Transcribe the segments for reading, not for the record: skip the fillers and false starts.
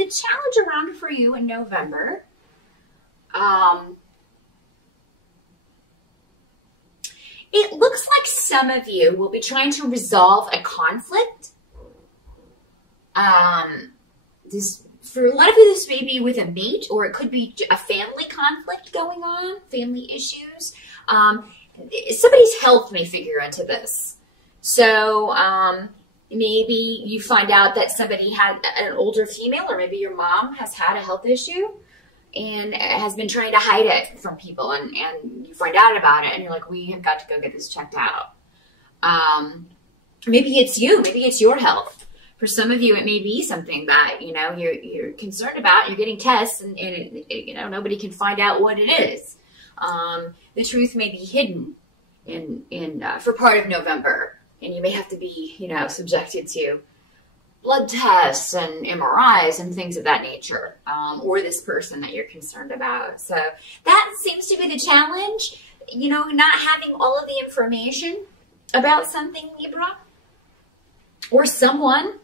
the challenge around for you in November, it looks like some of you will be trying to resolve a conflict. For a lot of you, this may be with a mate, or it could be a family conflict going on, family issues. Somebody's health may figure into this. So maybe you find out that somebody had an older female, or maybe your mom has had a health issue and has been trying to hide it from people, and you find out about it and you're like, we have got to go get this checked out. Maybe it's you, maybe it's your health. For some of you, it may be something that, you know, you're concerned about. You're getting tests and you know, nobody can find out what it is. The truth may be hidden for part of November, and you may have to be, you know, subjected to blood tests and MRIs and things of that nature, or this person that you're concerned about. So that seems to be the challenge, you know, not having all of the information about something, Libra, or someone.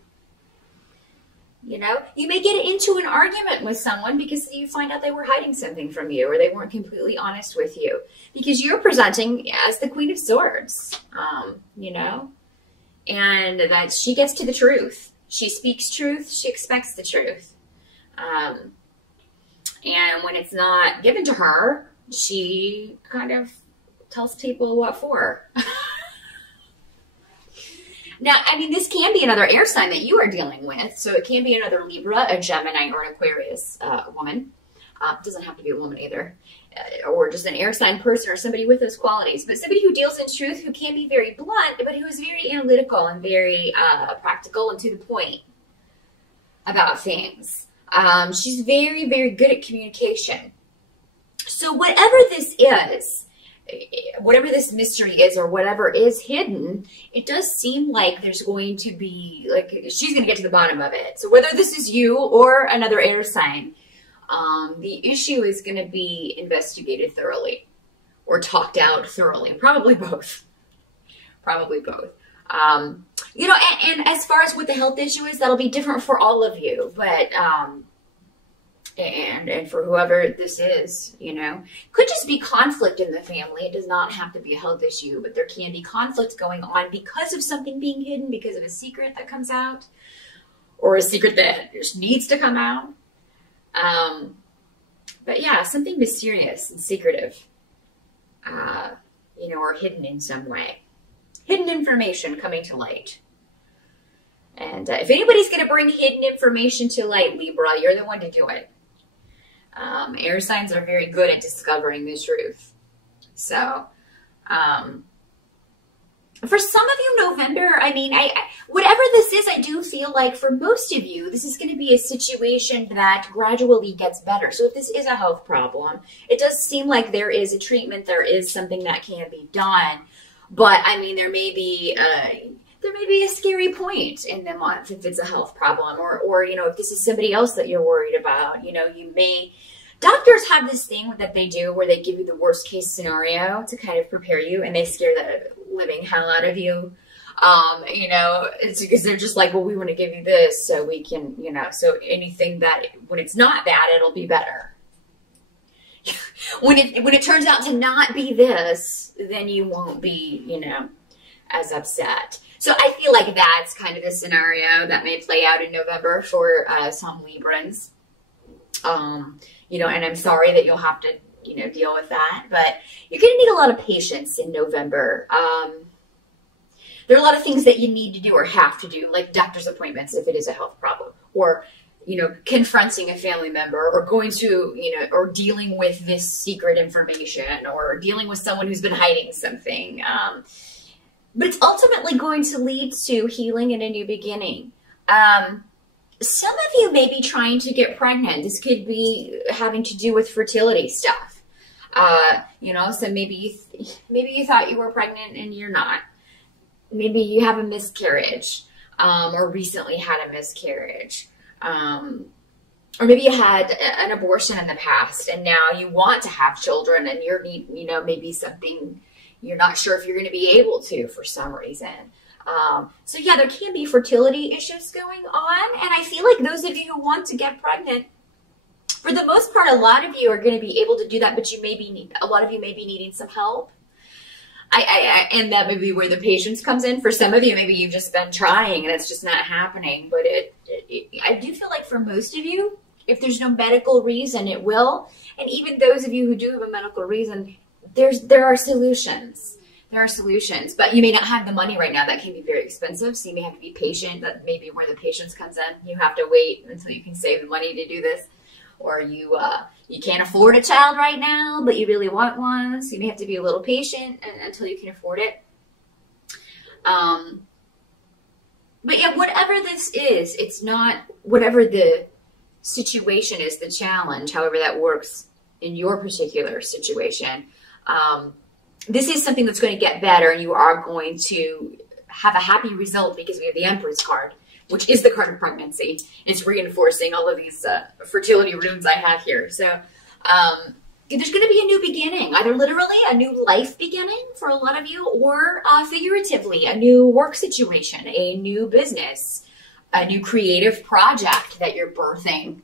You know, you may get into an argument with someone because you find out they were hiding something from you, or they weren't completely honest with you, because you're presenting as the Queen of Swords, you know, and that she gets to the truth. She speaks truth. She expects the truth. And when it's not given to her, she kind of tells people what for. Now, I mean, this can be another air sign that you are dealing with. So it can be another Libra, a Gemini, or an Aquarius woman. Doesn't have to be a woman either. Or just an air sign person, or somebody with those qualities. But somebody who deals in truth, who can be very blunt, but who is very analytical and very practical and to the point about things. She's very, very good at communication. So whatever this is, whatever this mystery is, or whatever is hidden, it does seem like there's going to be, like, she's going to get to the bottom of it. So whether this is you or another air sign, the issue is going to be investigated thoroughly, or talked out thoroughly. Probably both. Probably both. You know, and as far as what the health issue is, that'll be different for all of you. But, and for whoever this is, you know, could just be conflict in the family. It does not have to be a health issue, but there can be conflict going on because of something being hidden, because of a secret that comes out, or a secret that just needs to come out. But yeah, something mysterious and secretive, you know, or hidden in some way. Hidden information coming to light. And if anybody's going to bring hidden information to light, Libra, you're the one to do it. Air signs are very good at discovering the truth. So, for some of you, November, I mean, whatever this is, I do feel like for most of you, this is going to be a situation that gradually gets better. So if this is a health problem, it does seem like there is a treatment, there is something that can be done. But I mean, there may be a scary point in the month if it's a health problem, or you know, if this is somebody else that you're worried about. You know, you may. Doctors have this thing that they do where they give you the worst case scenario to kind of prepare you, and they scare the living hell out of you. You know, it's because they're just like, well, we want to give you this so we can, you know, so anything that, when it's not that, it'll be better. When it turns out to not be this, then you won't be, you know, as upset. So I feel like that's kind of the scenario that may play out in November for some Librans. You know, and I'm sorry that you'll have to, you know, deal with that, but you're going to need a lot of patience in November. There are a lot of things that you need to do or have to do, like doctor's appointments if it is a health problem, or, you know, confronting a family member, or going to, you know, or dealing with this secret information, or dealing with someone who's been hiding something. But it's ultimately going to lead to healing and a new beginning. Some of you may be trying to get pregnant. This could be having to do with fertility stuff. You know, so maybe you thought you were pregnant and you're not. Maybe you have a miscarriage, or recently had a miscarriage. Or maybe you had an abortion in the past and now you want to have children, and you know, maybe something you're not sure if you're going to be able to for some reason. So yeah, there can be fertility issues going on. And I feel like those of you who want to get pregnant, for the most part, a lot of you are going to be able to do that, but a lot of you may be needing some help. And that may be where the patience comes in. For some of you, maybe you've just been trying and it's just not happening. But I do feel like for most of you, if there's no medical reason, it will. And even those of you who do have a medical reason, there are solutions. There are solutions, but you may not have the money right now. That can be very expensive, so you may have to be patient. That may be where the patience comes in. You have to wait until you can save the money to do this. Or you can't afford a child right now, but you really want one, so you may have to be a little patient until you can afford it. But yeah, whatever this is, it's not, whatever the situation is, the challenge, however that works in your particular situation, this is something that's going to get better, and you are going to have a happy result because we have the Empress card, which is the card of pregnancy. It's reinforcing all of these fertility runes I have here. So there's going to be a new beginning, either literally a new life beginning for a lot of you, or figuratively a new work situation, a new business, a new creative project that you're birthing.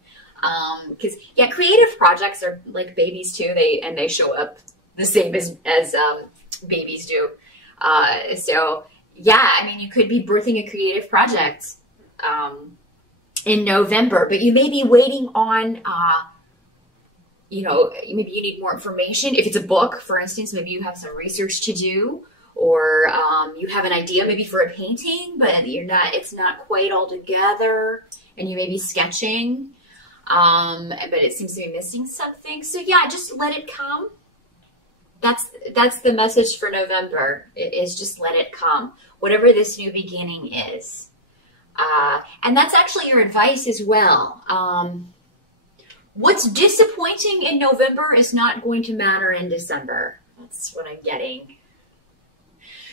Because yeah, creative projects are like babies too. They show up the same as babies do. So yeah, I mean, you could be birthing a creative project in November, but you may be waiting on, maybe you need more information. If it's a book, for instance, maybe you have some research to do, or you have an idea maybe for a painting, but it's not quite all together, and you may be sketching, but it seems to be missing something. So yeah, just let it come. That's the message for November. It is just let it come, whatever this new beginning is. And that's actually your advice as well. What's disappointing in November is not going to matter in December. That's what I'm getting.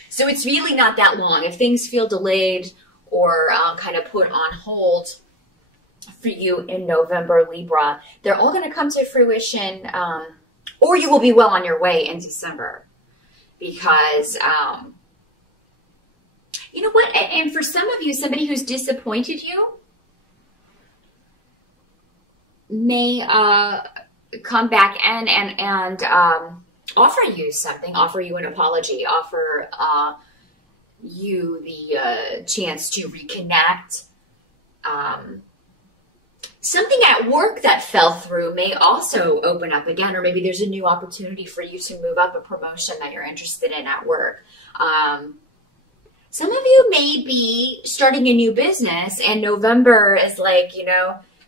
So it's really not that long. If things feel delayed or kind of put on hold for you in November, Libra, they're all going to come to fruition, or you will be well on your way in December. Because, you know what? And for some of you, somebody who's disappointed you may come back and offer you something, offer you an apology, offer you the chance to reconnect. Something at work that fell through may also open up again, or maybe there's a new opportunity for you to move up, a promotion that you're interested in at work. Some of you may be starting a new business, and November is like,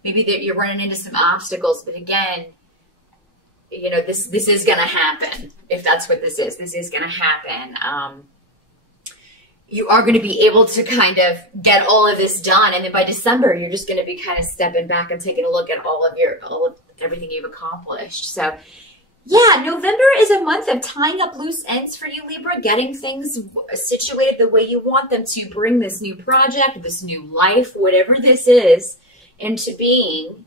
maybe that you're running into some obstacles, but again, this is going to happen. If that's what this is going to happen. You are going to be able to kind of get all of this done. And then by December, you're just going to be kind of stepping back and taking a look at everything you've accomplished. So yeah, November is a month of tying up loose ends for you, Libra, getting things situated the way you want them to, bring this new project, this new life, whatever this is, into being.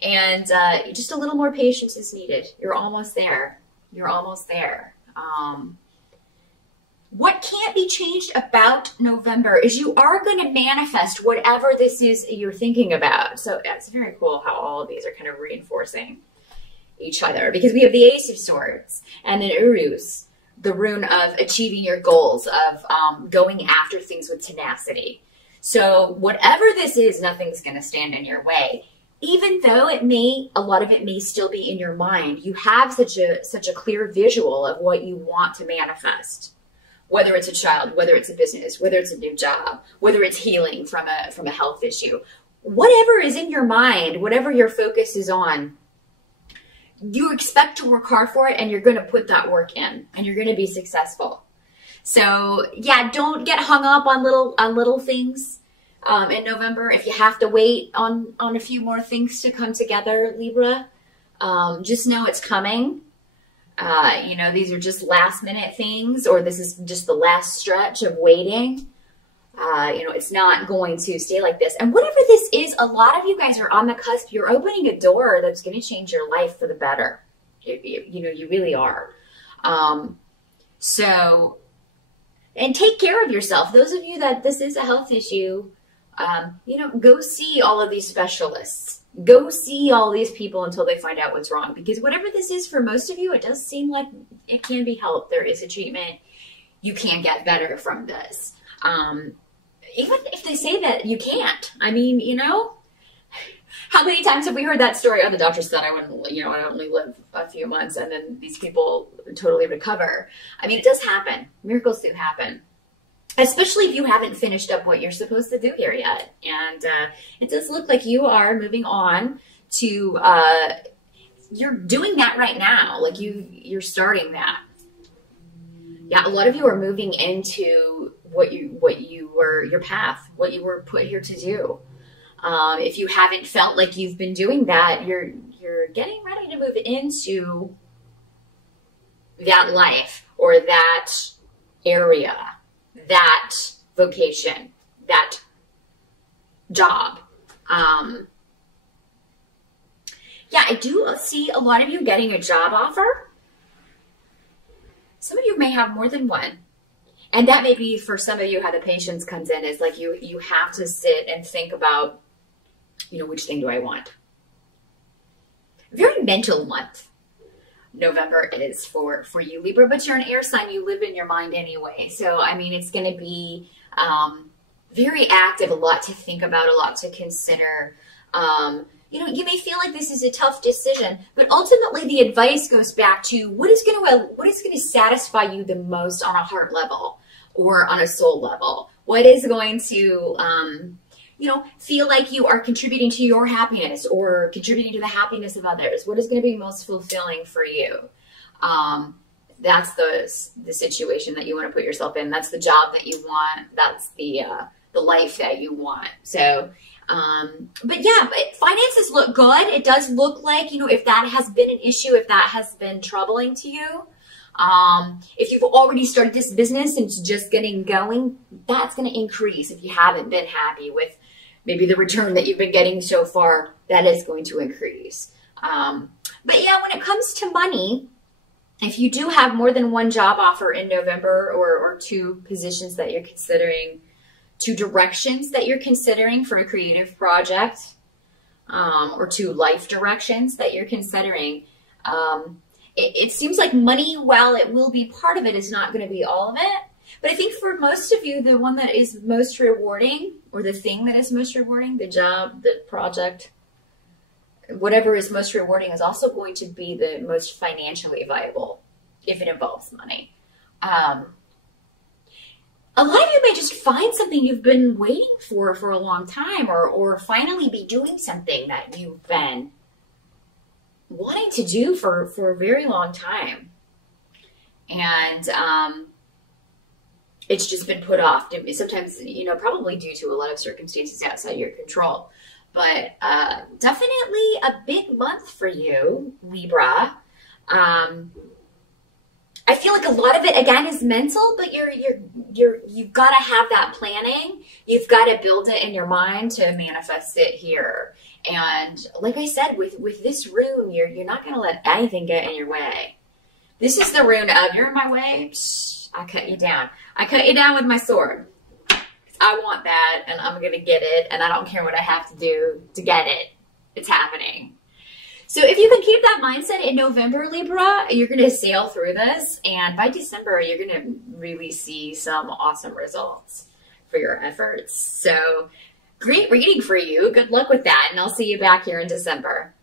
And just a little more patience is needed. You're almost there. You're almost there. What can't be changed about November is you are going to manifest whatever this is you're thinking about. So it's very cool how all of these are kind of reinforcing each other, because we have the Ace of Swords and then Urus, the rune of achieving your goals, of going after things with tenacity. So whatever this is, nothing's going to stand in your way. Even though a lot of it may still be in your mind, you have such a clear visual of what you want to manifest. Whether it's a child, whether it's a business, whether it's a new job, whether it's healing from a health issue, whatever is in your mind, whatever your focus is on, you expect to work hard for it, and you're going to put that work in, and you're going to be successful. So yeah, don't get hung up on little things in November. If you have to wait on a few more things to come together, Libra, just know it's coming. These are just last minute things, or this is just the last stretch of waiting. It's not going to stay like this. And whatever this is, a lot of you guys are on the cusp. You're opening a door that's going to change your life for the better. You really are. So And take care of yourself. Those of you that this is a health issue, you know, go see all of these specialists. Go see all these people until they find out what's wrong. Because whatever this is for most of you, it does seem like it can be helped. There is a treatment. You can get better from this. Even if they say that you can't. I mean, you know, how many times have we heard that story? Oh, the doctor said I wouldn't, you know, I only live a few months, and then these people totally recover. I mean, it does happen. Miracles do happen. Especially if you haven't finished up what you're supposed to do here yet. And it does look like you are moving on to, you're doing that right now. Like you're starting that. Yeah, a lot of you are moving into what you were, your path, what you were put here to do. If you haven't felt like you've been doing that, you're getting ready to move into that life or that area, that vocation, that job. Yeah, I do see a lot of you getting a job offer. Some of you may have more than one. And that may be for some of you how the patience comes in, is like you have to sit and think about, you know, which thing do I want? Very mental month. November is for you, Libra, but you're an air sign. You live in your mind anyway. So, I mean, it's going to be very active, a lot to think about, a lot to consider. You know, you may feel like this is a tough decision, but ultimately the advice goes back to what is going to satisfy you the most on a heart level or on a soul level. What is going to, you know, feel like you are contributing to your happiness or contributing to the happiness of others? What is going to be most fulfilling for you? That's the situation that you want to put yourself in. That's the job that you want. That's the life that you want. So, but yeah, but finances look good. It does look like, you know, if that has been an issue, if that has been troubling to you, if you've already started this business and it's just getting going, that's going to increase. If you haven't been happy with maybe the return that you've been getting so far, that is going to increase. But yeah, when it comes to money, if you do have more than one job offer in November or two positions that you're considering, two directions that you're considering for a creative project, or two life directions that you're considering, it seems like money, while it will be part of it, is not going to be all of it. But I think for most of you, the one that is most rewarding, or the thing that is most rewarding, the job, the project, whatever is most rewarding, is also going to be the most financially viable, if it involves money. A lot of you may just find something you've been waiting for a long time, or finally be doing something that you've been wanting to do for a very long time. And it's just been put off. Sometimes, you know, probably due to a lot of circumstances outside your control. But definitely a big month for you, Libra. I feel like a lot of it, again, is mental, but you've got to have that planning. You've got to build it in your mind to manifest it here. And like I said, with this rune, you're not going to let anything get in your way. This is the rune of, you're in my way, psh, I cut you down. I cut you down with my sword. I want that, and I'm going to get it, and I don't care what I have to do to get it. It's happening. So if you can keep that mindset in November, Libra, you're going to sail through this. And by December, you're going to really see some awesome results for your efforts. So great reading for you. Good luck with that. And I'll see you back here in December.